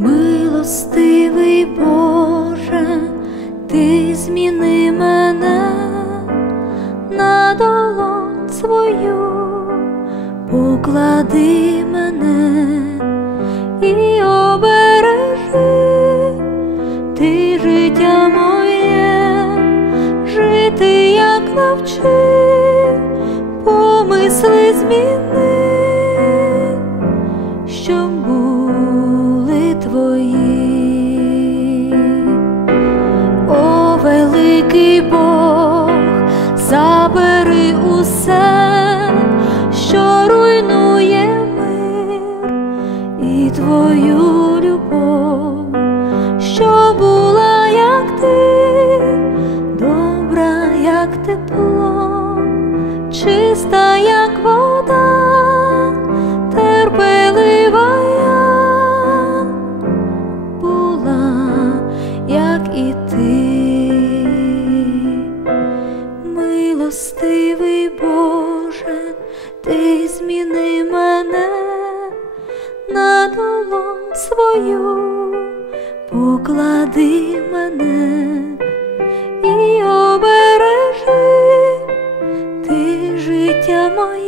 Милостивий Боже, ти зміни мене на долонь свою, поклади мене і обережи. Ти життя моє, жити як навчив, помисли зміни, великий Бог, забери усе, що руйнує мир і твою любов, що була, як ти, добра, як тепло, чиста, як вода, милостивий Боже, ти зміни мене на долонь свою, поклади мене і обережи ти життя моє.